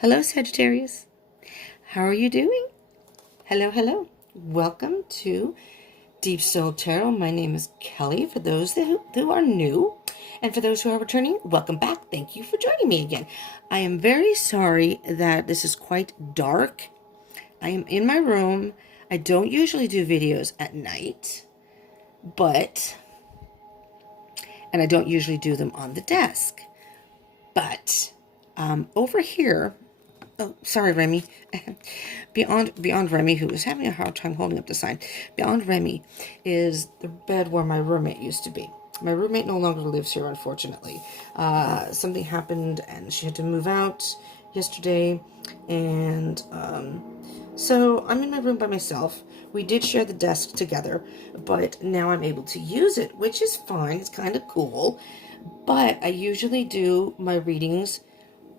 Hello, Sagittarius. How are you doing? Hello, hello. Welcome to Deep Soul Tarot. My name is Kelly. For those who are new, and for those who are returning, welcome back. Thank you for joining me again. I am very sorry that this is quite dark. I am in my room. I don't usually do videos at night, and I don't usually do them on the desk. But over here, oh, sorry, Remy. Beyond Remy, who is having a hard time holding up the sign. Beyond Remy is the bed where my roommate used to be. My roommate no longer lives here, unfortunately. Something happened, and she had to move out yesterday. And so I'm in my room by myself. We did share the desk together, but now I'm able to use it, which is fine. It's kind of cool. But I usually do my readings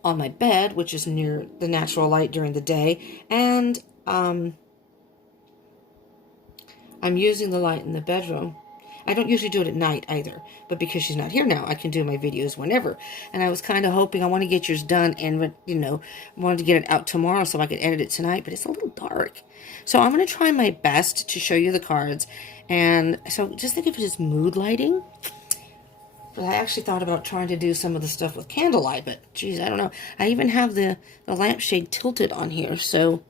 on my bed, which is near the natural light during the day, and I'm using the light in the bedroom. I don't usually do it at night either, but because she's not here now, I can do my videos whenever. And I was kind of hoping, I want to get yours done, and wanted to get it out tomorrow so I could edit it tonight, but it's a little dark. So I'm going to try my best to show you the cards, and so just think of it as mood lighting. But I actually thought about trying to do some of the stuff with candlelight, but geez, I don't know. I even have the lampshade tilted on here, so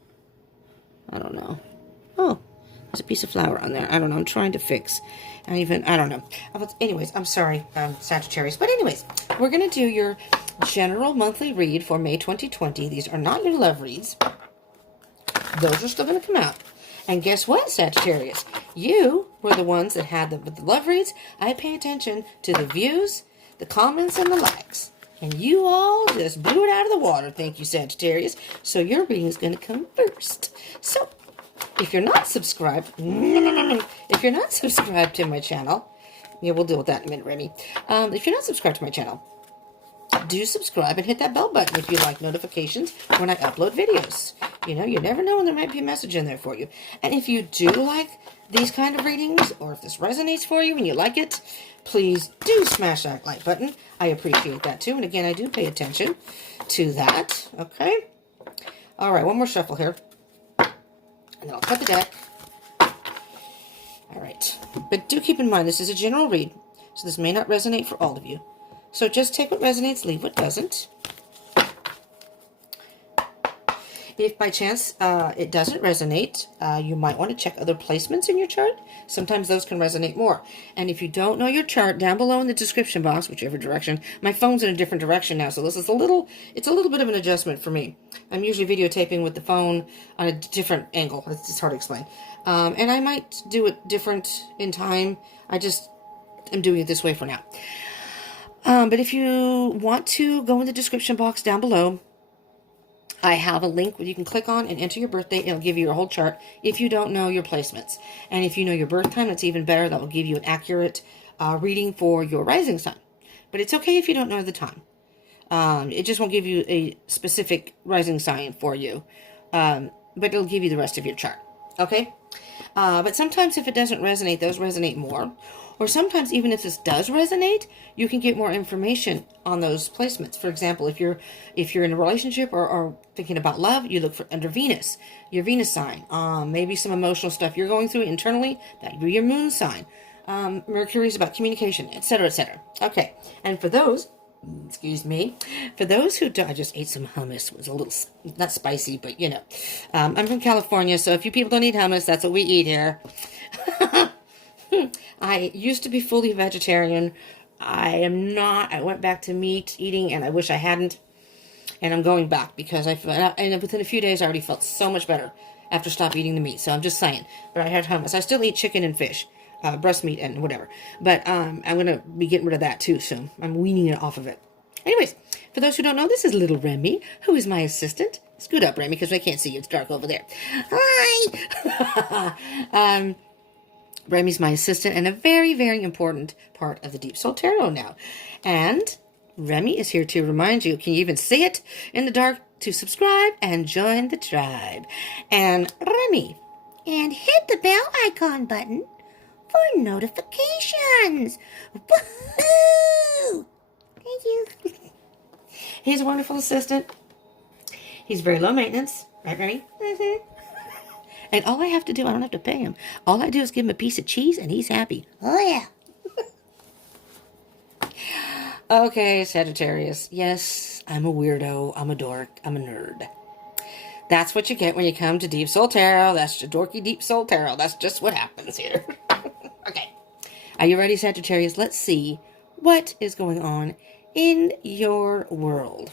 I don't know. Oh, there's a piece of flower on there. I don't know. I'm trying to fix. I don't know. Anyways, I'm sorry, Sagittarius. But anyways, we're going to do your general monthly read for May 2020. These are not your love reads. Those are still going to come out. And guess what, Sagittarius? You were the ones that had the love reads. I pay attention to the views, the comments, and the likes. And you all just blew it out of the water. Thank you, Sagittarius. So your reading is going to come first. So if you're not subscribed, to my channel, yeah, we'll deal with that in a minute, Remy. If you're not subscribed to my channel, do subscribe and hit that bell button if you like notifications when I upload videos. You never know when there might be a message in there for you. And if you do like these kind of readings, or if this resonates for you and you like it, please do smash that like button. I appreciate that too. And again, I do pay attention to that. Okay? All right, one more shuffle here. And then I'll cut the deck. All right. But do keep in mind, this is a general read, so this may not resonate for all of you. So just take what resonates, leave what doesn't. If by chance it doesn't resonate, you might want to check other placements in your chart. Sometimes those can resonate more. And if you don't know your chart, down below in the description box, whichever direction, my phone's in a different direction now, so this is it's a little bit of an adjustment for me. I'm usually videotaping with the phone on a different angle. It's hard to explain. And I might do it different in time. I'm doing it this way for now. But if you want to go in the description box down below, I have a link where you can click on and enter your birthday. It'll give you your whole chart if you don't know your placements. And if you know your birth time, that's even better. That will give you an accurate reading for your rising sign. But it's okay if you don't know the time. It just won't give you a specific rising sign for you. But it'll give you the rest of your chart. Okay? But sometimes if it doesn't resonate, those resonate more. Or sometimes even if this does resonate, you can get more information on those placements. For example, if you're in a relationship or thinking about love, you look for under Venus, your Venus sign. Maybe some emotional stuff you're going through internally, that would be your moon sign. Mercury's about communication, etc., etc. Okay, and for those, excuse me, for those who don't, I just ate some hummus. It was a little, not spicy, but I'm from California, so if you people don't eat hummus, that's what we eat here. I used to be fully vegetarian. I am not. I went back to meat eating, and I wish I hadn't. And I'm going back because and within a few days, I already felt so much better after stopping eating the meat. So I'm just saying. But I had hummus. I still eat chicken and fish, breast meat and whatever. But I'm going to be getting rid of that too soon. I'm weaning it off of it. Anyways, for those who don't know, this is little Remy, who is my assistant. Scoot up, Remy, because I can't see you. It's dark over there. Hi! Remy's my assistant and a very, very important part of the Deep Soul Tarot now. And Remy is here to remind you, can you even see it in the dark, to subscribe and join the tribe. And Remy, and hit the bell icon button for notifications. Woohoo! Thank you. He's a wonderful assistant. He's very low maintenance. Right, Remy? Mm-hmm. And all I have to do, I don't have to pay him. All I do is give him a piece of cheese and he's happy. Oh, yeah. Okay, Sagittarius. Yes, I'm a weirdo. I'm a dork. I'm a nerd. That's what you get when you come to Deep Soul Tarot. That's your dorky Deep Soul Tarot. That's just what happens here. Okay. Are you ready, Sagittarius? Let's see what is going on in your world.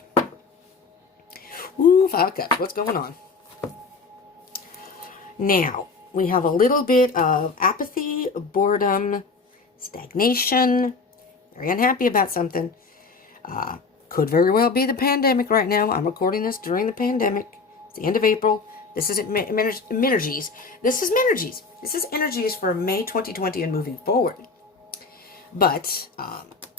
Ooh, 5 of Cups. What's going on? Now, we have a little bit of apathy, boredom, stagnation, very unhappy about something. Could very well be the pandemic right now. I'm recording this during the pandemic. It's the end of April. This isn't energies. This is energies. This is energies for May 2020 and moving forward. But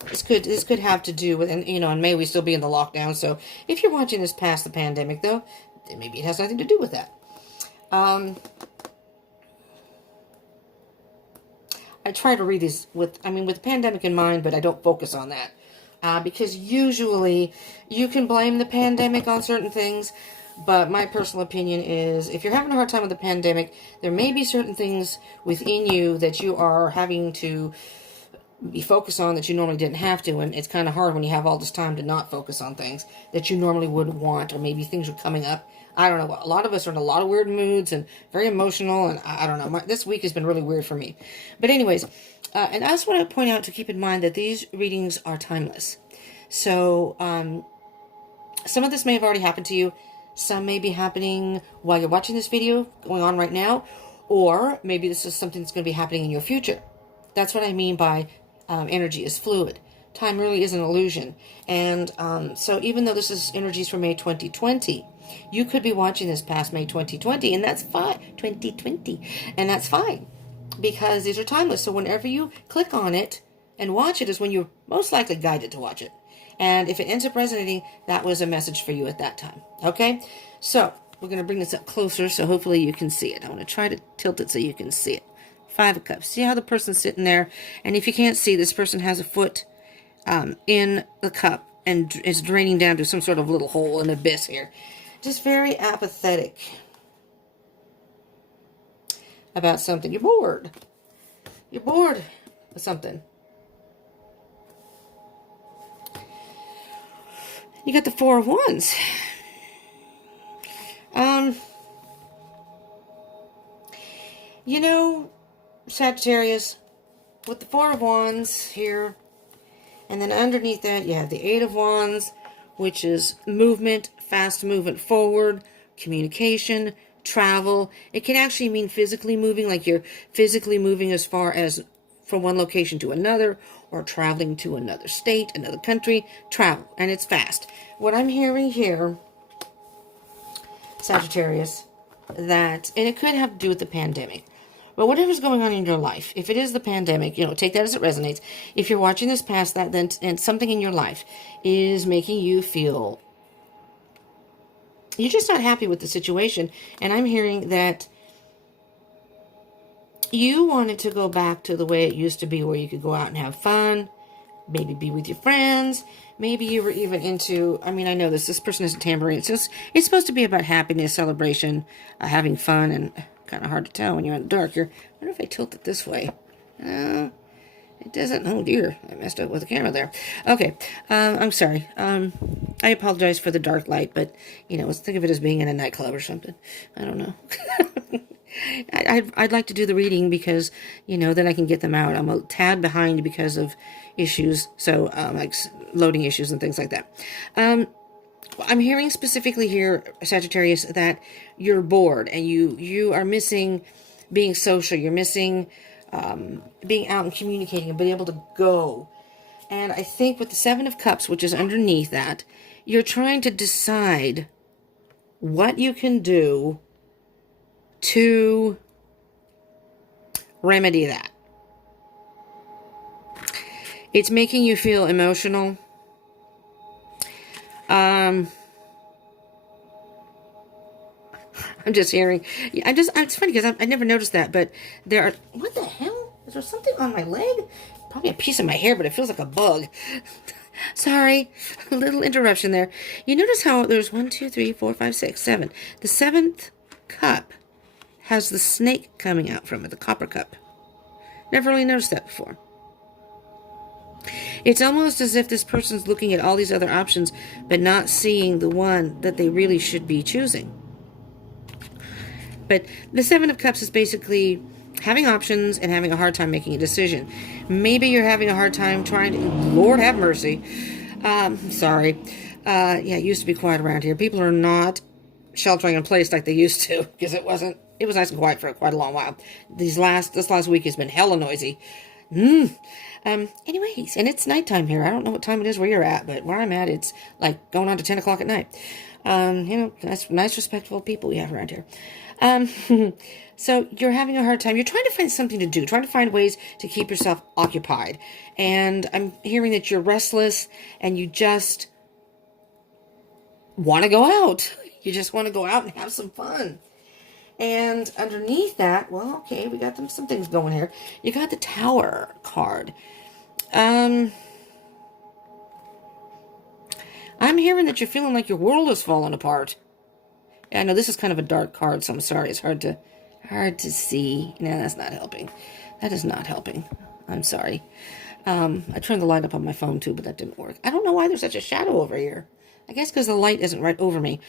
this could have to do with, and in May we still be in the lockdown. So if you're watching this past the pandemic, though, then maybe it has nothing to do with that. I try to read these with the pandemic in mind, but I don't focus on that. Because usually you can blame the pandemic on certain things, but my personal opinion is if you're having a hard time with the pandemic, there may be certain things within you that you are having to be focused on that you normally didn't have to, and it's kind of hard when you have all this time to not focus on things that you normally wouldn't want, or maybe things are coming up. I don't know. A lot of us are in a lot of weird moods and very emotional, and I don't know. This week has been really weird for me. But anyways, and I just want to point out to keep in mind that these readings are timeless. So some of this may have already happened to you. Some may be happening while you're watching this video going on right now, or maybe this is something that's going to be happening in your future. That's what I mean by energy is fluid. Time really is an illusion. And so even though this is energies for May 2020, you could be watching this past May 2020, and that's fine. 2020. And that's fine. Because these are timeless. So whenever you click on it and watch it is when you're most likely guided to watch it. And if it ends up resonating, that was a message for you at that time. Okay? So we're going to bring this up closer so hopefully you can see it. I want to try to tilt it so you can see it. 5 of Cups. See how the person's sitting there? And if you can't see, this person has a foot in the cup and is draining down to some sort of little hole, an abyss here. Just very apathetic about something. You're bored. You're bored with something. You got the 4 of Wands. Sagittarius, with the 4 of Wands here, and then underneath that you have the 8 of Wands, which is movement, fast movement forward, communication, travel. It can actually mean physically moving, like you're physically moving as far as from one location to another, or traveling to another state, another country, travel, and it's fast. What I'm hearing here, Sagittarius, and it could have to do with the pandemic, but whatever's going on in your life, if it is the pandemic, take that as it resonates. If you're watching this past that, then and something in your life is making you feel you're just not happy with the situation, and I'm hearing that you wanted to go back to the way it used to be, where you could go out and have fun, maybe be with your friends. Maybe you were even into, I know this person is a tambourine. So it's supposed to be about happiness, celebration, having fun, and kind of hard to tell when you're in the dark. I wonder if I tilt it this way. It doesn't. Oh dear, I messed up with the camera there. Okay, I'm sorry. I apologize for the dark light, but think of it as being in a nightclub or something. I don't know. I'd like to do the reading because then I can get them out. I'm a tad behind because of issues, so like loading issues and things like that. I'm hearing specifically here, Sagittarius, that you're bored and you are missing being social. You're missing being out and communicating and being able to go. And I think with the 7 of Cups, which is underneath that, you're trying to decide what you can do to remedy that. It's making you feel emotional. I'm just hearing. It's funny because I never noticed that, but there are. What the hell? Is there something on my leg? Probably a piece of my hair, but it feels like a bug. Sorry, a little interruption there. You notice how there's 1, 2, 3, 4, 5, 6, 7. The 7th cup has the snake coming out from it, the copper cup. Never really noticed that before. It's almost as if this person's looking at all these other options, but not seeing the one that they really should be choosing. But the 7 of Cups is basically having options and having a hard time making a decision. Maybe you're having a hard time trying to... Lord have mercy. Sorry. Yeah, it used to be quiet around here. People are not sheltering in place like they used to, because it was nice and quiet for quite a long while. This last week has been hella noisy. Anyways, and it's nighttime here. I don't know what time it is where you're at, but where I'm at, it's like going on to 10 o'clock at night. That's nice, respectful people we have around here. So you're having a hard time. You're trying to find something to do, trying to find ways to keep yourself occupied. And I'm hearing that you're restless and you just want to go out. You just want to go out and have some fun. And underneath that, well, okay, we got some things going here. You got the Tower card. I'm hearing that you're feeling like your world is falling apart. Yeah, I know this is kind of a dark card, so I'm sorry. It's hard to see. No, that's not helping. That is not helping. I'm sorry. I turned the light up on my phone too, but that didn't work. I don't know why there's such a shadow over here. I guess because the light isn't right over me.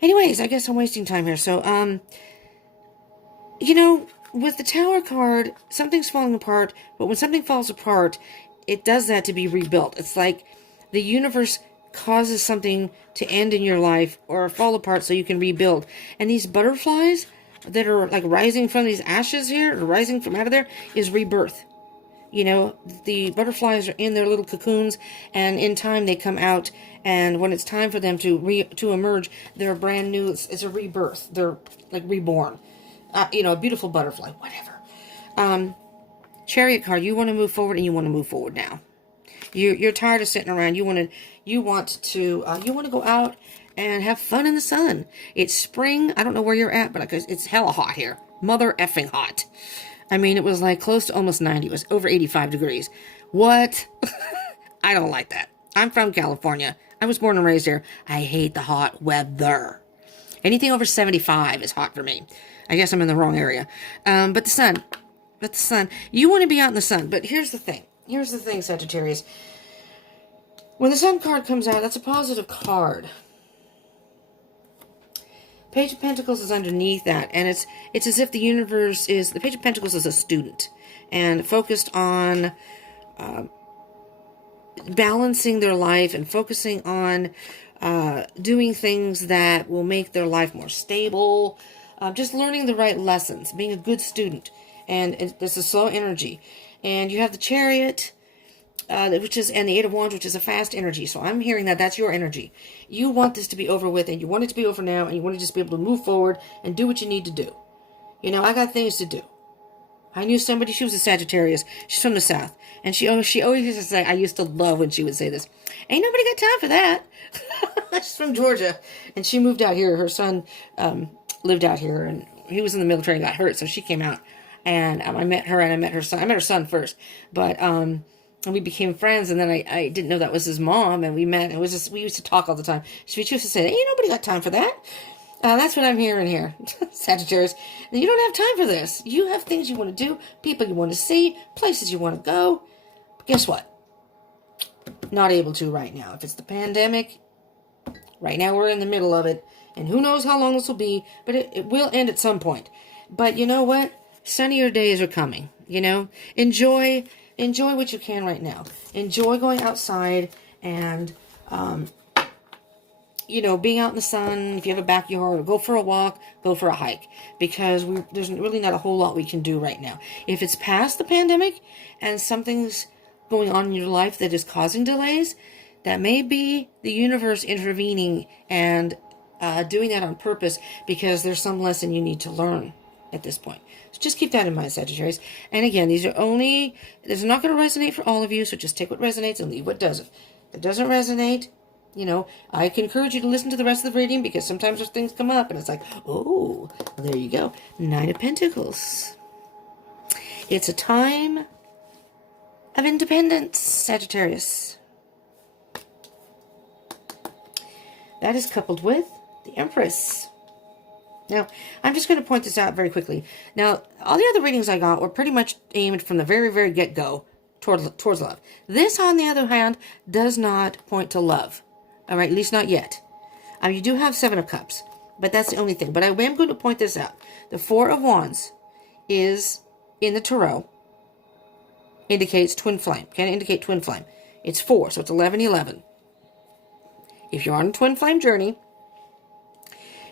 Anyways, I guess I'm wasting time here. So, with the Tower card, something's falling apart, but when something falls apart, it does that to be rebuilt. It's like the universe causes something to end in your life or fall apart so you can rebuild. And these butterflies that are like rising from these ashes here, or rising from out of there, is rebirth. The butterflies are in their little cocoons, and in time they come out, and when it's time for them to emerge, they're brand new. It's a rebirth. They're like reborn. A beautiful butterfly, whatever. Chariot card, you want to move forward, and you want to move forward now. You're tired of sitting around. You want to go out and have fun in the sun. It's spring. I don't know where you're at, but it's hella hot here. Mother effing hot. I mean, it was like close to almost 90. It was over 85 degrees. What? I don't like that. I'm from California. I was born and raised here. I hate the hot weather. Anything over 75 is hot for me. I guess I'm in the wrong area. But the sun. You want to be out in the sun. But here's the thing. Sagittarius. When the Sun card comes out, that's a positive card. Page of Pentacles is underneath that, and it's as if the Page of Pentacles is a student, and focused on balancing their life and focusing on doing things that will make their life more stable, just learning the right lessons, being a good student, and there's a slow energy. And you have the Chariot, and the Eight of Wands, which is a fast energy. So I'm hearing that that's your energy. You want this to be over with, and you want it to be over now, and you want to just be able to move forward and do what you need to do. I got things to do. I knew somebody, she was a Sagittarius. She's from the South. And she always used to say, I used to love when she would say this, ain't nobody got time for that. She's from Georgia. And she moved out here. Her son lived out here, and he was in the military and got hurt, so she came out. And I met her, and I met her son. I met her son first, but and we became friends. And then I didn't know that was his mom, and we met. And we used to talk all the time. She used to say, "Ain't nobody got time for that." That's what I'm hearing here, Sagittarius. You don't have time for this. You have things you want to do, people you want to see, places you want to go. But guess what? Not able to right now. If it's the pandemic, right now we're in the middle of it, and who knows how long this will be. But it will end at some point. But you know what? Sunnier days are coming, Enjoy what you can right now. Enjoy going outside and, being out in the sun. If you have a backyard, go for a walk, go for a hike. Because there's really not a whole lot we can do right now. If it's past the pandemic and something's going on in your life that is causing delays, that may be the universe intervening and doing that on purpose, because there's some lesson you need to learn at this point. So just keep that in mind, Sagittarius. And again, this is not going to resonate for all of you, so just take what resonates and leave what doesn't. If it doesn't resonate, I can encourage you to listen to the rest of the reading, because sometimes those things come up and it's like, oh, there you go. 9 of Pentacles. It's a time of independence, Sagittarius. That is coupled with the Empress. Now, I'm just going to point this out very quickly. Now, all the other readings I got were pretty much aimed from the very, very get-go towards love. This, on the other hand, does not point to love. All right, at least not yet. You do have Seven of Cups, but that's the only thing. But I am going to point this out. The Four of Wands is, in the Tarot, indicates twin flame. Can indicate twin flame. It's 4, so it's 11-11. If you're on a twin flame journey,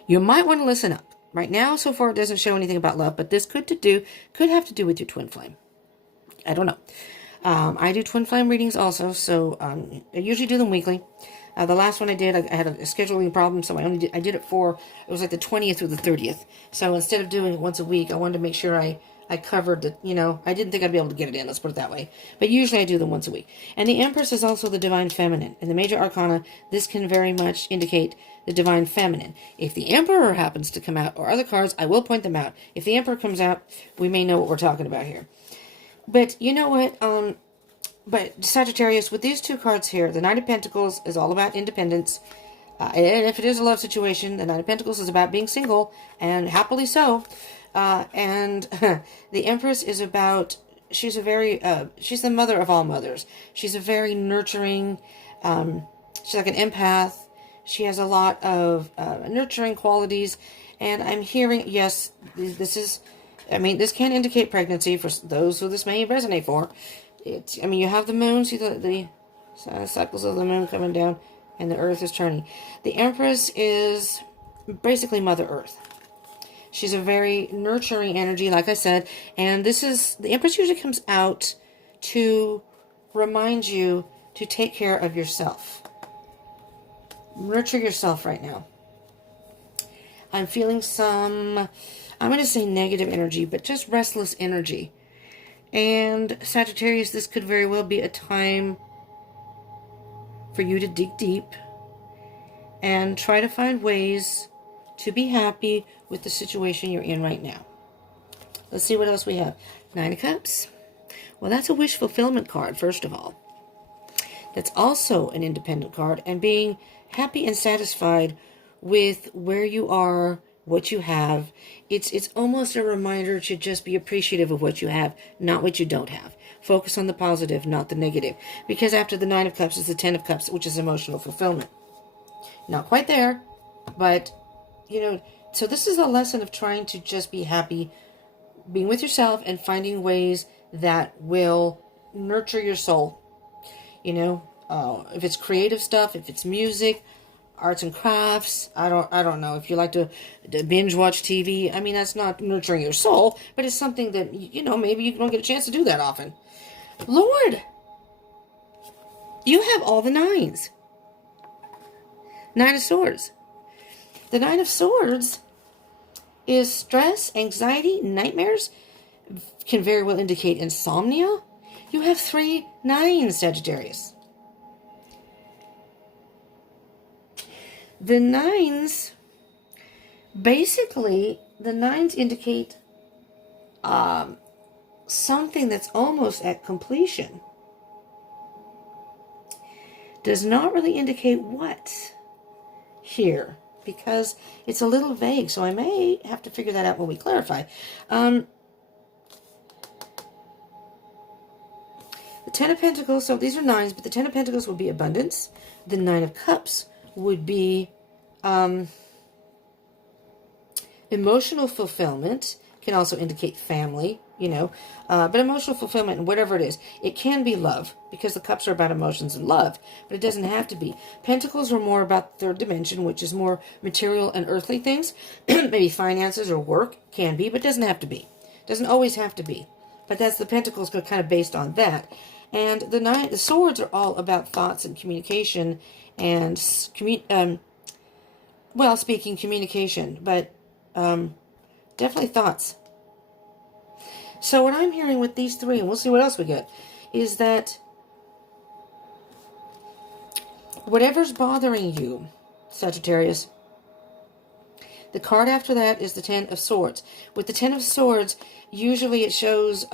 you might want to listen up. Right now, so far, it doesn't show anything about love, but this could have to do with your twin flame. I don't know. I do twin flame readings also, so I usually do them weekly. The last one I did, I had a scheduling problem, so I did it for, it was like the 20th or the 30th. So instead of doing it once a week, I wanted to make sure I covered it, I didn't think I'd be able to get it in, let's put it that way. But usually I do them once a week. And the Empress is also the Divine Feminine. In the Major Arcana, this can very much indicate the Divine Feminine. If the Emperor happens to come out, or other cards, I will point them out. If the Emperor comes out, we may know what we're talking about here. But you know what, but Sagittarius, with these two cards here, the Knight of Pentacles is all about independence. And if it is a love situation, the Knight of Pentacles is about being single, and happily so. And the Empress is about, she's the mother of all mothers. She's a very nurturing, she's like an empath. She has a lot of nurturing qualities. And I'm hearing, yes, this can indicate pregnancy for those who this may resonate for. You have the moon, see the cycles of the moon coming down, and the earth is turning. The Empress is basically Mother Earth. She's a very nurturing energy, like I said, and the Empress usually comes out to remind you to take care of yourself. Nurture yourself right now. I'm feeling some, I'm going to say negative energy, but just restless energy. And Sagittarius, this could very well be a time for you to dig deep and try to find ways to be happy with the situation you're in right now. Let's see what else we have. Nine of Cups. Well, that's a wish fulfillment card, first of all. That's also an independent card, and being happy and satisfied with where you are, what you have. It's almost a reminder to just be appreciative of what you have, not what you don't have. Focus on the positive, not the negative. Because after the Nine of Cups is the Ten of Cups, which is emotional fulfillment. Not quite there, but, so this is a lesson of trying to just be happy, being with yourself, and finding ways that will nurture your soul. If it's creative stuff, if it's music, arts and crafts, I don't know. If you like to binge watch TV, that's not nurturing your soul, but it's something that, maybe you don't get a chance to do that often. Lord, you have all the nines. Nine of Swords. The Nine of Swords is stress, anxiety, nightmares, can very well indicate insomnia. You have 3 nines, Sagittarius. The nines, basically, the nines indicate something that's almost at completion. Does not really indicate what here, because it's a little vague, so I may have to figure that out when we clarify. The Ten of Pentacles, so these are nines, but the Ten of Pentacles would be abundance. The Nine of Cups would be emotional fulfillment. Can also indicate family, but emotional fulfillment, and whatever it is, it can be love, because the cups are about emotions and love, but it doesn't have to be. Pentacles are more about the third dimension, which is more material and earthly things. Maybe finances or work can be, but doesn't have to be. Doesn't always have to be, but that's the Pentacles are kind of based on that. And the Swords are all about thoughts and communication, and speaking communication, but definitely thoughts. So what I'm hearing with these 3, and we'll see what else we get, is that whatever's bothering you, Sagittarius, The card after that is the Ten of Swords. With the Ten of Swords, usually it shows,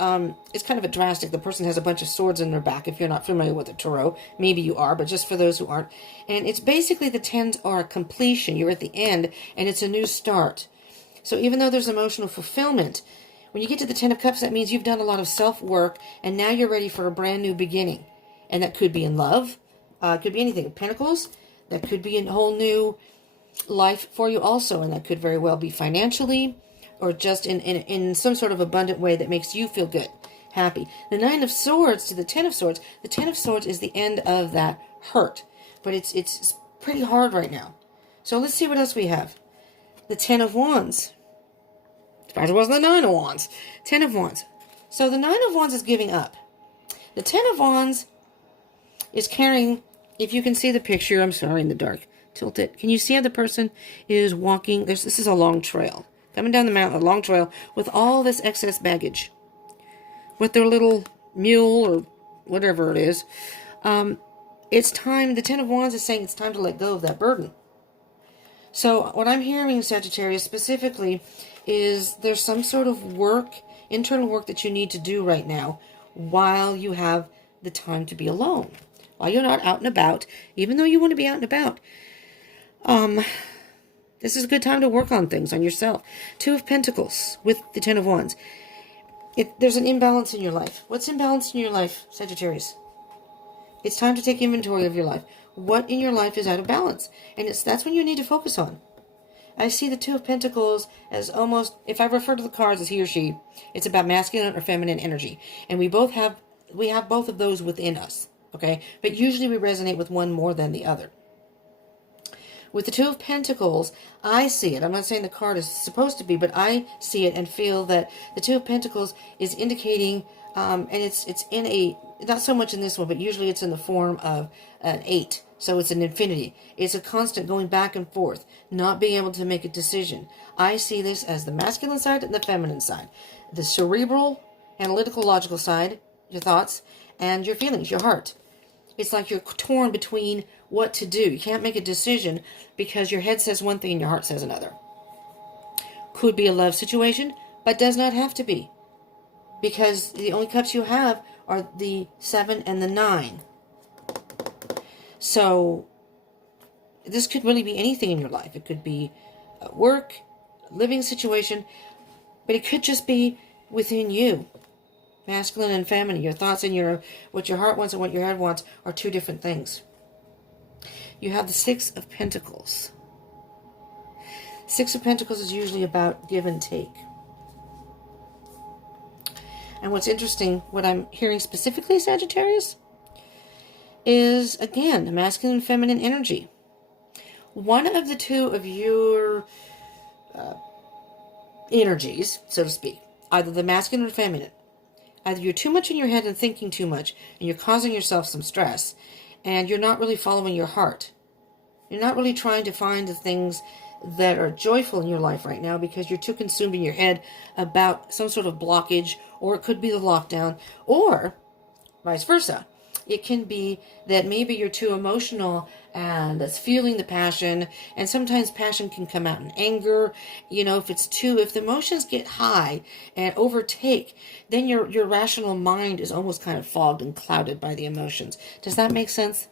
it's kind of a drastic. The person has a bunch of swords in their back. If you're not familiar with the tarot, maybe you are, but just for those who aren't. And it's basically the tens are completion. You're at the end, and it's a new start. So even though there's emotional fulfillment, when you get to the Ten of Cups, that means you've done a lot of self-work, and now you're ready for a brand new beginning. And that could be in love. It could be anything. Pentacles, that could be a whole new life for you also, and that could very well be financially or just in some sort of abundant way that makes you feel good, happy. The Nine of Swords to the Ten of Swords. The Ten of Swords is the end of that hurt, but it's pretty hard right now. So let's see what else we have. The Ten of Wands. Surprised it wasn't the Nine of Wands. Ten of Wands. So the Nine of Wands is giving up. The Ten of Wands is carrying, if you can see the picture, I'm sorry, in the dark. Tilt it. Can you see how the person is walking? This is a long trail. Coming down the mountain, a long trail with all this excess baggage. With their little mule or whatever it is. It's time, the Ten of Wands is saying it's time to let go of that burden. So what I'm hearing, Sagittarius, specifically, is there's some sort of work, internal work that you need to do right now while you have the time to be alone. While you're not out and about, even though you want to be out and about. This is a good time to work on things, on yourself. Two of Pentacles with the Ten of Wands. There's an imbalance in your life. What's imbalanced in your life, Sagittarius? It's time to take inventory of your life. What in your life is out of balance? And that's when you need to focus on. I see the Two of Pentacles as almost, if I refer to the cards as he or she, it's about masculine or feminine energy. And we have both of those within us. Okay? But usually we resonate with one more than the other. With the Two of Pentacles, I see it. I'm not saying the card is supposed to be, but I see it and feel that the Two of Pentacles is indicating, and it's in a, not so much in this one, but usually it's in the form of an 8. So it's an infinity. It's a constant going back and forth, not being able to make a decision. I see this as the masculine side and the feminine side. The cerebral, analytical, logical side, your thoughts, and your feelings, your heart. It's like you're torn between what to do. You can't make a decision because your head says one thing and your heart says another. Could be a love situation, but does not have to be. Because the only cups you have are the 7 and the 9. So, this could really be anything in your life. It could be work, a living situation, but it could just be within you. Masculine and feminine, your thoughts and what your heart wants and what your head wants are two different things. You have the Six of Pentacles. Six of Pentacles is usually about give and take. And what's interesting, what I'm hearing specifically, Sagittarius, is, again, the masculine and feminine energy. One of the two of your energies, so to speak, either the masculine or feminine, either you're too much in your head and thinking too much, and you're causing yourself some stress, and you're not really following your heart. You're not really trying to find the things that are joyful in your life right now because you're too consumed in your head about some sort of blockage, or it could be the lockdown, or vice versa. It can be that maybe you're too emotional and that's feeling the passion, and sometimes passion can come out in anger. You know, if the emotions get high and overtake, then your rational mind is almost kind of fogged and clouded by the emotions. Does that make sense?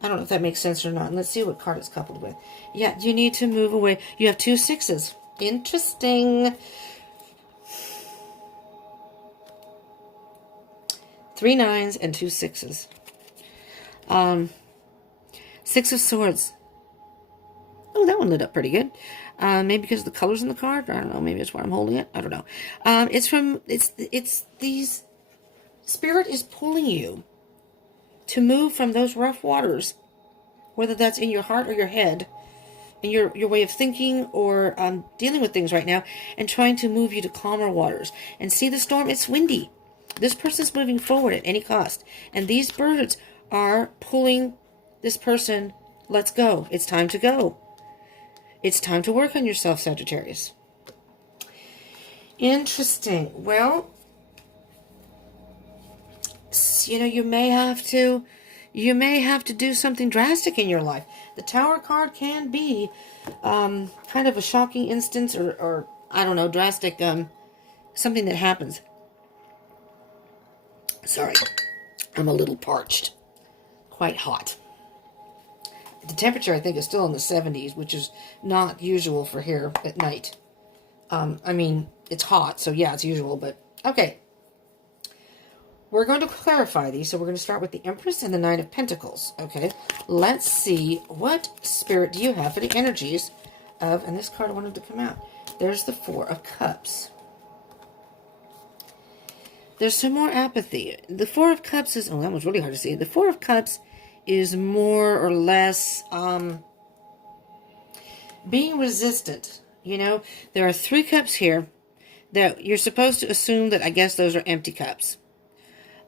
I don't know if that makes sense or not. And let's see what card it's coupled with. Yeah, you need to move away. You have 2 6s. Interesting. 3 9s and 2 6s. 6 of Swords. Oh, that one lit up pretty good. Maybe because of the colors in the card. I don't know. Maybe it's why I'm holding it. I don't know. It's these. Spirit is pulling you to move from those rough waters, whether that's in your heart or your head, in your way of thinking or dealing with things right now, and trying to move you to calmer waters. And see the storm. It's windy. This person's moving forward at any cost. And these birds are pulling this person. Let's go. It's time to go. It's time to work on yourself, Sagittarius. Interesting. Well, you know, you may have to do something drastic in your life. The Tower card can be kind of a shocking instance or I don't know, drastic, something that happens. Sorry, I'm a little parched. Quite hot. The temperature, I think, is still in the 70s, which is not usual for here at night. I mean, it's hot, so yeah, it's usual, but okay. We're going to clarify these, so we're going to start with the Empress and the Nine of Pentacles, okay? Let's see, what spirit do you have for the energies of, and this card wanted to come out. There's the Four of Cups. There's some more apathy. The Four of Cups is, oh, that was really hard to see. The Four of Cups is more or less being resistant. You know, there are 3 cups here that you're supposed to assume that, I guess, those are empty cups.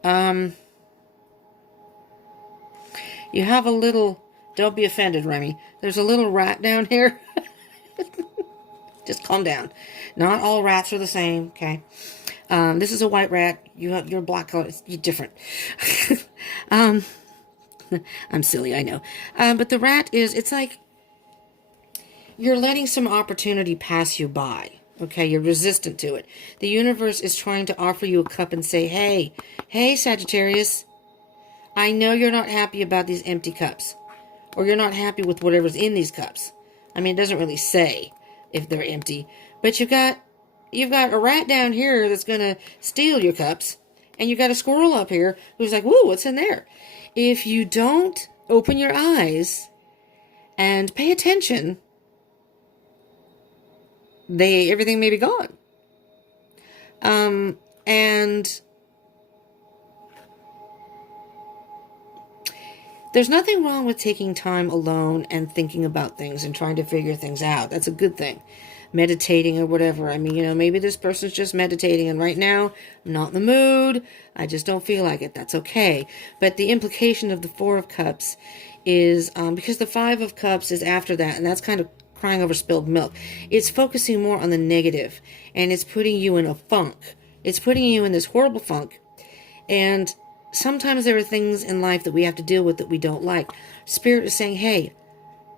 You have a little, don't be offended, Remy. There's a little rat down here. Just calm down. Not all rats are the same, okay? This is a white rat. You're black color. You're different. I'm silly, I know. But the rat is, it's like you're letting some opportunity pass you by. Okay, you're resistant to it. The universe is trying to offer you a cup and say, hey, Sagittarius, I know you're not happy about these empty cups. Or you're not happy with whatever's in these cups. I mean, it doesn't really say if they're empty. But you've got a rat down here that's going to steal your cups. And you've got a squirrel up here who's like, whoa, what's in there? If you don't open your eyes and pay attention, everything may be gone. And there's nothing wrong with taking time alone and thinking about things and trying to figure things out. That's a good thing. Meditating or whatever. I mean, you know, maybe this person's just meditating and right now I'm not in the mood. I just don't feel like it. That's okay. But the implication of the Four of Cups is, because the Five of Cups is after that, and that's kind of crying over spilled milk. It's focusing more on the negative, and it's putting you in a funk. It's putting you in this horrible funk. And sometimes there are things in life that we have to deal with that we don't like. Spirit is saying, hey,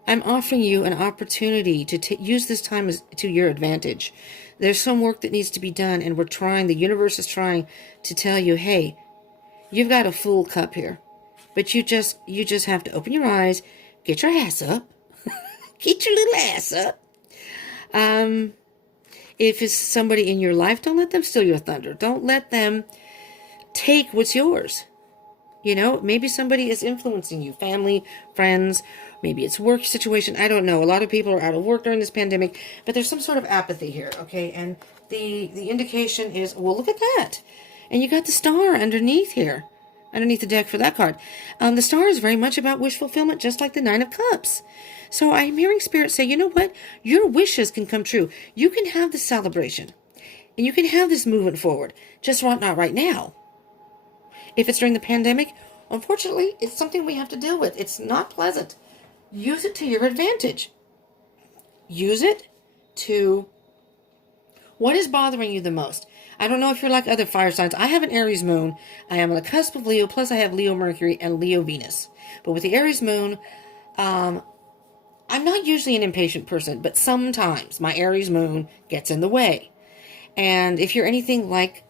I'm offering you an opportunity to use this time to your advantage. There's some work that needs to be done, and the universe is trying to tell you, hey, you've got a full cup here. But you just have to open your eyes, get your ass up, get your little ass up. If it's somebody in your life, don't let them steal your thunder. Don't let them take what's yours. You know, maybe somebody is influencing you, family, friends, maybe it's work situation. I don't know. A lot of people are out of work during this pandemic, but there's some sort of apathy here, okay? And the indication is, well, look at that. And you got the star underneath here, underneath the deck for that card. The star is very much about wish fulfillment, just like the Nine of Cups. So I'm hearing Spirit say, you know what? Your wishes can come true. You can have this celebration, and you can have this movement forward, just not right now. If it's during the pandemic, unfortunately, it's something we have to deal with. It's not pleasant. Use it to your advantage. Use it to what is bothering you the most. I don't know if you're like other fire signs. I have an Aries moon. I am on the cusp of Leo, plus I have Leo Mercury and Leo Venus. But with the Aries moon, I'm not usually an impatient person, but sometimes my Aries moon gets in the way. And if you're anything like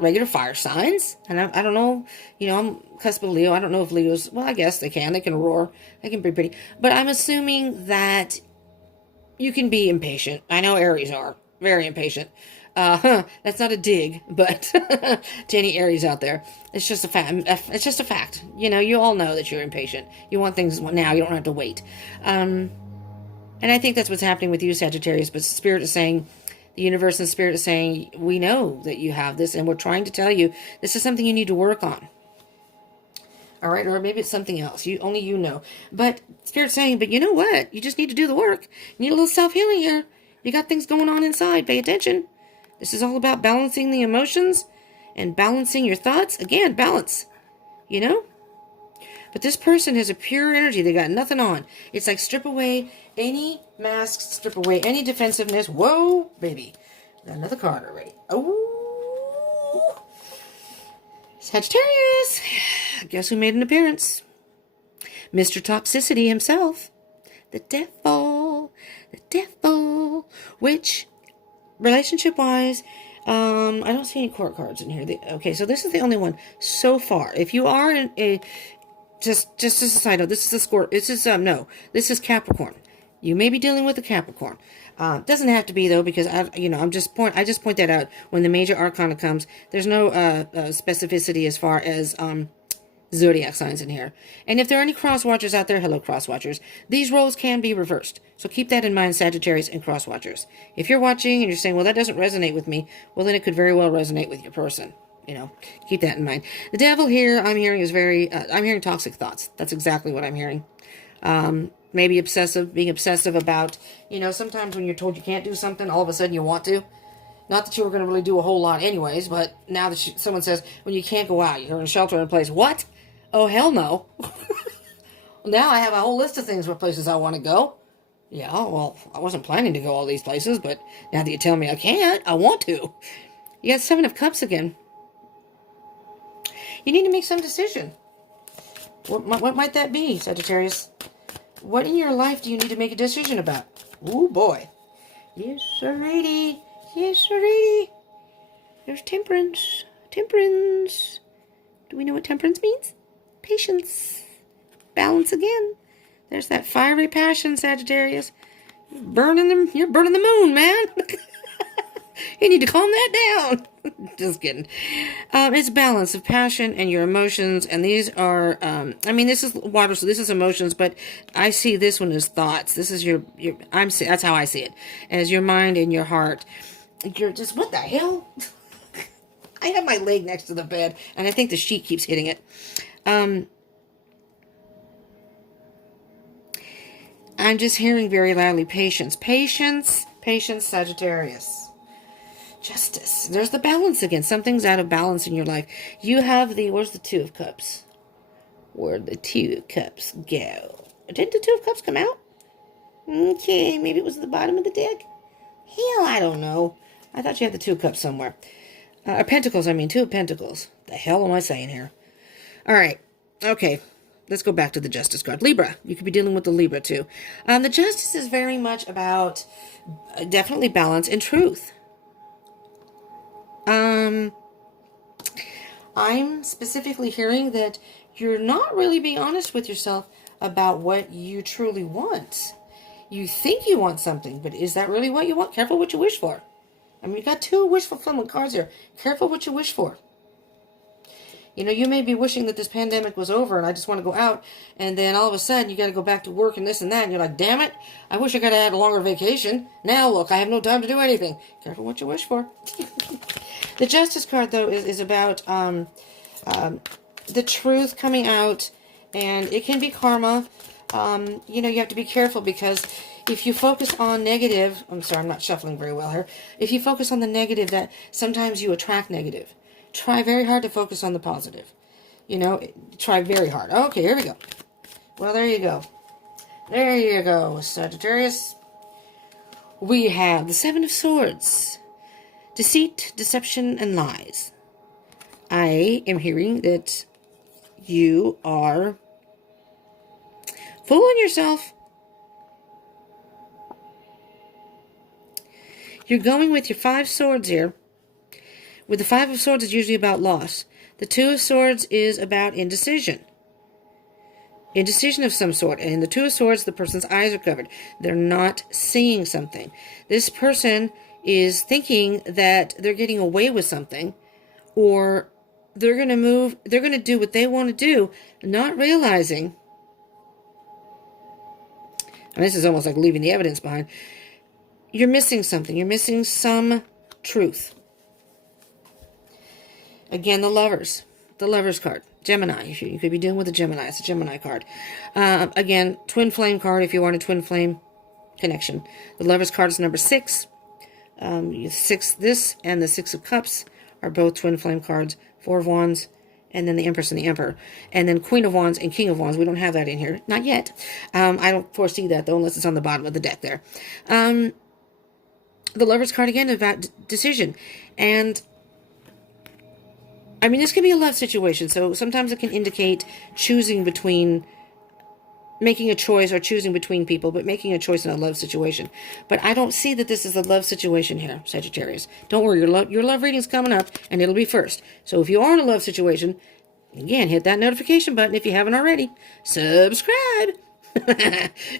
regular fire signs, and I don't know, you know, I'm cusp of Leo. I don't know if Leos, well, I guess they can roar, they can be pretty, but I'm assuming that you can be impatient. I know Aries are very impatient. That's not a dig, but to any Aries out there, it's just a fact. It's just a fact. You know, you all know that you're impatient. You want things now. You don't have to wait. And I think that's what's happening with you, Sagittarius. But Spirit is saying, the universe and Spirit is saying, we know that you have this, and we're trying to tell you this is something you need to work on. All right, or maybe it's something else. Only you know. But Spirit's saying, but you know what? You just need to do the work. You need a little self-healing here. You got things going on inside. Pay attention. This is all about balancing the emotions and balancing your thoughts. Again, balance. You know? But this person has a pure energy. They got nothing on. It's like strip away any masks, strip away any defensiveness. Whoa, baby. Got another card already. Oh. Sagittarius. Guess who made an appearance? Mr. Toxicity himself, the devil, which, relationship-wise, I don't see any court cards in here. Okay, so this is the only one so far. If you are in a, just as a side note, this is this is Capricorn. You may be dealing with a Capricorn. Doesn't have to be though, because I just point that out when the major arcana comes. There's no specificity as far as zodiac signs in here. And if there are any cross watchers out there, hello cross watchers, these roles can be reversed. So keep that in mind, Sagittarius and cross watchers. If you're watching and you're saying, well, that doesn't resonate with me, well, then it could very well resonate with your person. Keep that in mind. The devil here, I'm hearing is I'm hearing toxic thoughts. That's exactly what I'm hearing. Maybe being obsessive about, sometimes when you're told you can't do something, all of a sudden you want to. Not that you were going to really do a whole lot anyways, but now that someone says, when you can't go out, you're in a shelter in place. What? Oh, hell no. Now I have a whole list of things, what places I want to go. Yeah, well, I wasn't planning to go all these places, but now that you tell me I can't, I want to. You got 7 of Cups again. You need to make some decision. What might that be, Sagittarius? What in your life do you need to make a decision about? Ooh, boy. Yes, sirree. Yes, sirree. There's Temperance. Temperance. Do we know what Temperance means? Patience. Balance again. There's that fiery passion, Sagittarius. You're burning the moon, man. You need to calm that down. Just kidding. It's balance of passion and your emotions, and these are, this is water, so this is emotions, but I see this one as thoughts. This is that's how I see it, as your mind and your heart. You're just, what the hell? I have my leg next to the bed, and I think the sheet keeps hitting it. I'm just hearing very loudly, patience, Sagittarius. Justice. There's the balance again. Something's out of balance in your life. You have where's the 2 of Cups? Where'd the 2 of Cups go? Didn't the 2 of Cups come out? Okay, maybe it was at the bottom of the deck. Hell, I don't know. I thought you had the 2 of Cups somewhere. Pentacles, 2 of Pentacles. The hell am I saying here? All right. Okay. Let's go back to the Justice card. Libra. You could be dealing with the Libra too. The Justice is very much about definitely balance and truth. I'm specifically hearing that you're not really being honest with yourself about what you truly want. You think you want something, but is that really what you want? Careful what you wish for. You got 2 wish fulfillment cards here. Careful what you wish for. You may be wishing that this pandemic was over and I just want to go out, and then all of a sudden you got to go back to work and this and that, and you're like, damn it, I wish I could have had a longer vacation. Now look, I have no time to do anything. Careful what you wish for. The Justice card, though, is about the truth coming out, and it can be karma. You have to be careful, because if you focus on negative, I'm sorry, I'm not shuffling very well here. If you focus on the negative, that sometimes you attract negative. Try very hard to focus on the positive. Try very hard. Okay, here we go. Well, there you go. There you go, Sagittarius. We have the 7 of Swords. Deceit, deception, and lies. I am hearing that you are fooling yourself. You're going with your 5 swords here. With the 5 of Swords, it's usually about loss. The 2 of Swords is about indecision. Indecision of some sort. And in the 2 of Swords, the person's eyes are covered. They're not seeing something. This person is thinking that they're getting away with something, or they're going to do what they want to do, not realizing, and this is almost like leaving the evidence behind, you're missing something. You're missing some truth. Again, the Lovers card. Gemini. You could be dealing with a Gemini. It's a Gemini card. Again, twin flame card if you want a twin flame connection. The Lovers card is number 6. 6, this and the 6 of Cups are both twin flame cards. 4 of Wands, and then the Empress and the Emperor. And then Queen of Wands and King of Wands. We don't have that in here. Not yet. I don't foresee that, though, unless it's on the bottom of the deck there. The Lovers card, again, is about decision. And this can be a love situation, so sometimes it can indicate choosing between making a choice or choosing between people, but making a choice in a love situation. But I don't see that this is a love situation here, Sagittarius. Don't worry, your love reading's coming up, and it'll be first. So if you are in a love situation, again, hit that notification button if you haven't already. Subscribe.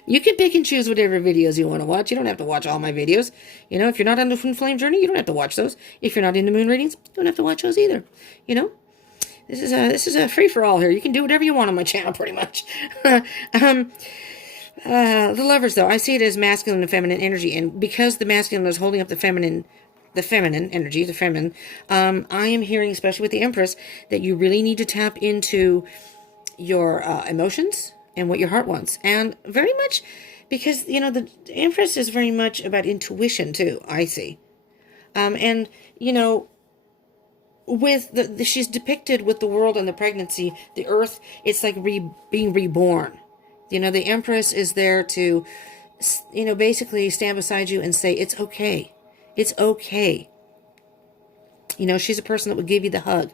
You can pick and choose whatever videos you want to watch. You don't have to watch all my videos. You know, if you're not on the Twin Flame Journey, you don't have to watch those. If you're not into moon readings, you don't have to watch those either. You know? This is a free-for-all here. You can do whatever you want on my channel, pretty much. The lovers, though, I see it as masculine and feminine energy. And because the masculine is holding up the feminine energy, I am hearing, especially with the Empress, that you really need to tap into your emotions and what your heart wants. And very much because, you know, the Empress is very much about intuition, too, I see. And, you know, with she's depicted with the world and the pregnancy, the earth, it's like being reborn. You know, the Empress is there to, you know, basically stand beside you and say, it's okay. It's okay. You know, she's a person that would give you the hug.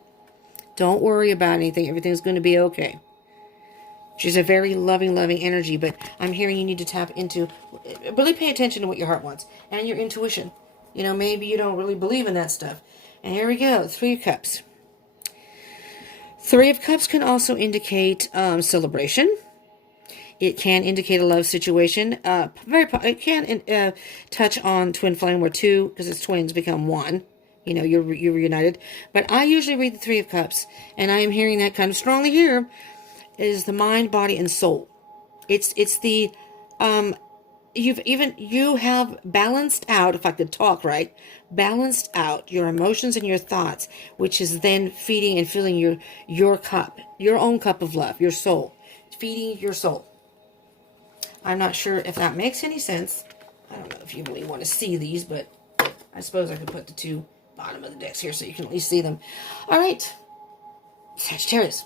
Don't worry about anything. Everything's going to be okay. She's a very loving energy, but I'm hearing you need to tap into, really pay attention to what your heart wants and your intuition. You know, maybe you don't really believe in that stuff. And here we go, 3 of Cups. 3 of Cups can also indicate celebration. It can indicate a love situation. It can touch on twin flame, where 2, because it's twins, become 1. You know, you're reunited. But I usually read the 3 of Cups, and I am hearing that kind of strongly here, is the mind, body, and soul. It's the you have balanced out, if I could talk right, balanced out your emotions and your thoughts, which is then feeding and filling your cup, your own cup of love, your soul, feeding your soul. I'm not sure if that makes any sense. I don't know if you really want to see these, but I suppose I could put the 2 bottom of the decks here so you can at least see them. All right, Sagittarius.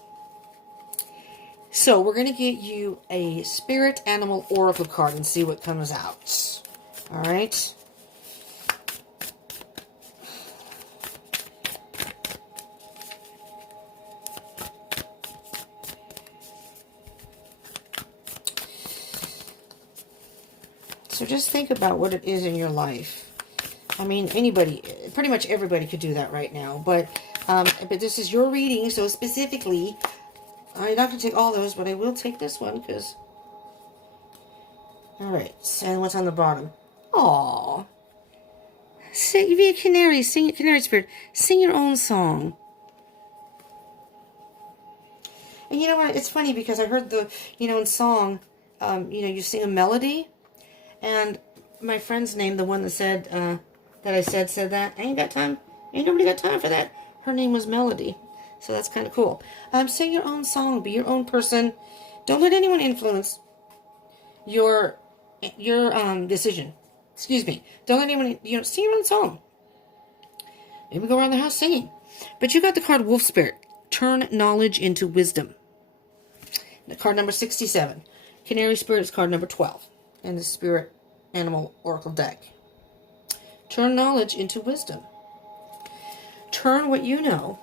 So we're going to get you a spirit animal oracle card and see what comes out. All right. So just think about what it is in your life. I mean, anybody, pretty much everybody could do that right now. But this is your reading, so specifically, I'm not going to take all those, but I will take this one, because... Alright, and what's on the bottom? Aww. Sing, be a canary, sing, canary spirit. Sing your own song. And you know what, it's funny, because I heard the, you know, in song, you know, you sing a melody, and my friend's name, the one that said, that I said that, ain't nobody got time for that. Her name was Melody. So that's kind of cool. Sing your own song. Be your own person. Don't let anyone influence your decision. Excuse me. Don't let anyone, you know, sing your own song. Maybe go around the house singing. But you got the card Wolf Spirit. Turn knowledge into wisdom. The card number 67. Canary Spirit is card number 12. In the Spirit Animal Oracle deck. Turn knowledge into wisdom. Turn what you know.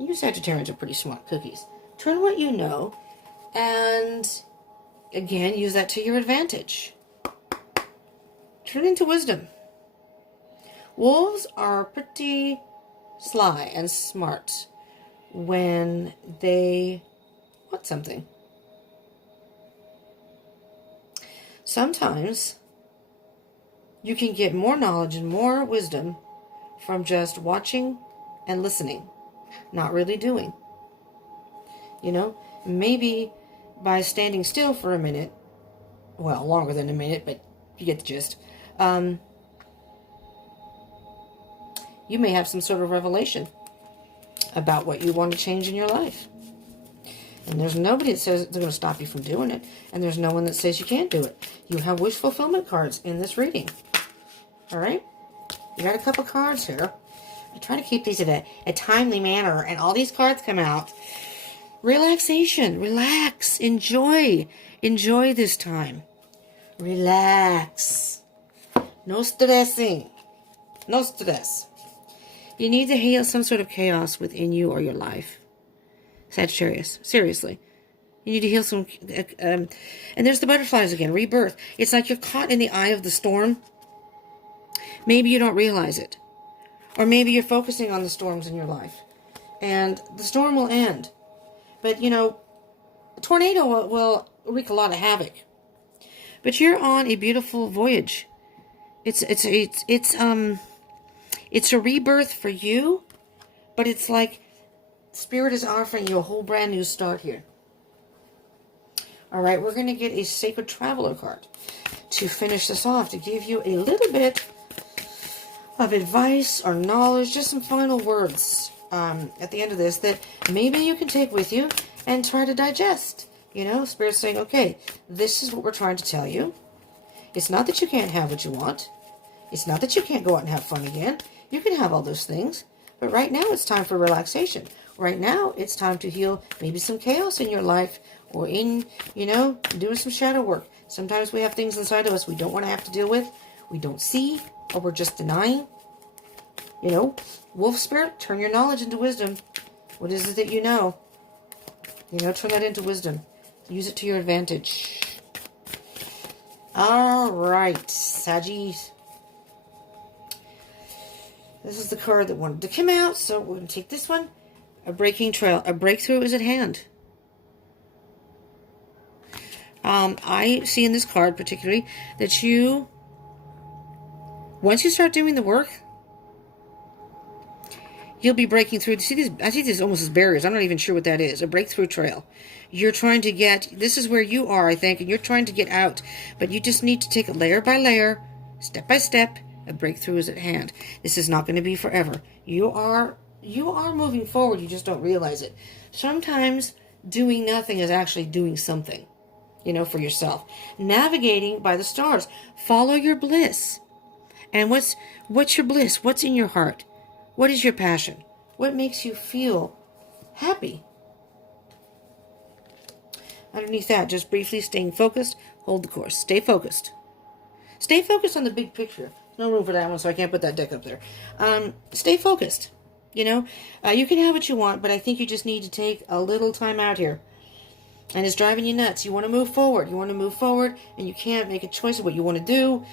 You Sagittarians are pretty smart cookies. Turn what you know and, again, use that to your advantage. Turn into wisdom. Wolves are pretty sly and smart when they want something. Sometimes you can get more knowledge and more wisdom from just watching and listening. Not really doing. You know, maybe by standing still for a minute, well, longer than a minute, but you get the gist, you may have some sort of revelation about what you want to change in your life. And there's nobody that says they're going to stop you from doing it, and there's no one that says you can't do it. You have wish fulfillment cards in this reading. All right? You got a couple cards here. I try to keep these in a timely manner, and all these cards come out. Relaxation. Relax. Enjoy. Enjoy this time. Relax. No stressing. No stress. You need to heal some sort of chaos within you or your life. Sagittarius. Seriously. You need to heal some, and there's the butterflies again, rebirth. It's like you're caught in the eye of the storm. Maybe you don't realize it. Or maybe you're focusing on the storms in your life. And the storm will end. But, you know, a tornado will wreak a lot of havoc. But you're on a beautiful voyage. It's a rebirth for you, but it's like Spirit is offering you a whole brand new start here. All right, we're going to get a Sacred Traveler card to finish this off, to give you a little bit of advice or knowledge, just some final words at the end of this that maybe you can take with you and try to digest. You know, Spirit's saying, okay, this is what we're trying to tell you. It's not that you can't have what you want. It's not that you can't go out and have fun again. You can have all those things. But right now it's time for relaxation. Right now it's time to heal maybe some chaos in your life, or in, you know, doing some shadow work. Sometimes we have things inside of us we don't want to have to deal with, we don't see, or we're just denying. You know, Wolf Spirit, turn your knowledge into wisdom. What is it that you know? You know, turn that into wisdom. Use it to your advantage. All right, Saggies. This is the card that wanted to come out, so we're going to take this one. A breaking trail. A breakthrough is at hand. I see in this card particularly that you, once you start doing the work, you'll be breaking through. See these? I see these almost as barriers. I'm not even sure what that is. A breakthrough trail. You're trying to get, this is where you are, I think, and you're trying to get out. But you just need to take it layer by layer, step by step. A breakthrough is at hand. This is not going to be forever. You are moving forward. You just don't realize it. Sometimes doing nothing is actually doing something, you know, for yourself. Navigating by the stars. Follow your bliss. And what's your bliss? What's in your heart? What is your passion? What makes you feel happy? Underneath that, just briefly staying focused. Hold the course. Stay focused. Stay focused on the big picture. No room for that one, so I can't put that deck up there. Stay focused. You know, you can have what you want, but I think you just need to take a little time out here. And it's driving you nuts. You want to move forward. You want to move forward, and you can't make a choice of what you want to do.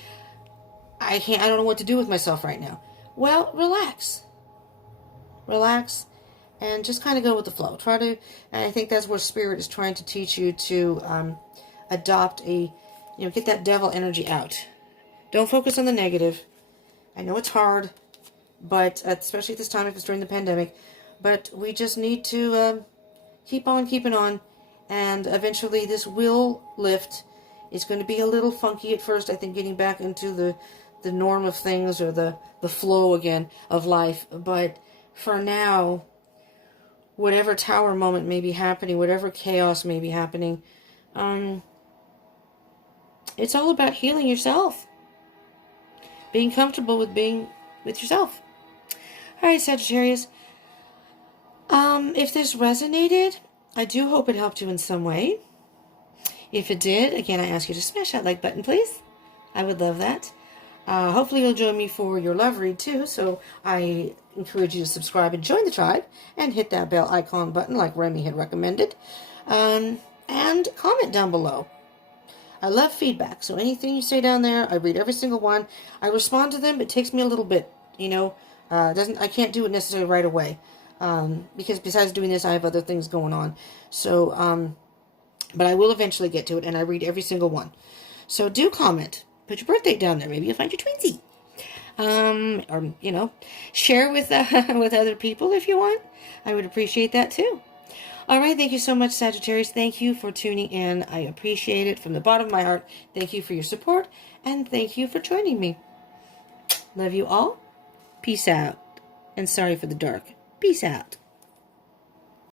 I don't know what to do with myself right now. Well, relax. Relax, and just kind of go with the flow. And I think that's where Spirit is trying to teach you to adopt get that devil energy out. Don't focus on the negative. I know it's hard, but especially at this time if it's during the pandemic, but we just need to keep on keeping on, and eventually this will lift. It's going to be a little funky at first, I think, getting back into the norm of things, or the flow again of life, but for now, whatever tower moment may be happening, whatever chaos may be happening, it's all about healing yourself. Being comfortable with being with yourself. All right, Sagittarius. If this resonated, I do hope it helped you in some way. If it did, again, I ask you to smash that like button, please. I would love that. Hopefully you'll join me for your love read too, so I encourage you to subscribe and join the tribe, and hit that bell icon button like Remy had recommended, and comment down below. I love feedback, so anything you say down there, I read every single one. I respond to them, but it takes me a little bit, you know. I can't do it necessarily right away, because besides doing this, I have other things going on. So, but I will eventually get to it, and I read every single one. So do comment. Put your birth date down there. Maybe you'll find your twinsy. Or, you know, share with with other people if you want. I would appreciate that too. All right. Thank you so much, Sagittarius. Thank you for tuning in. I appreciate it from the bottom of my heart. Thank you for your support, and thank you for joining me. Love you all. Peace out. And sorry for the dark. Peace out.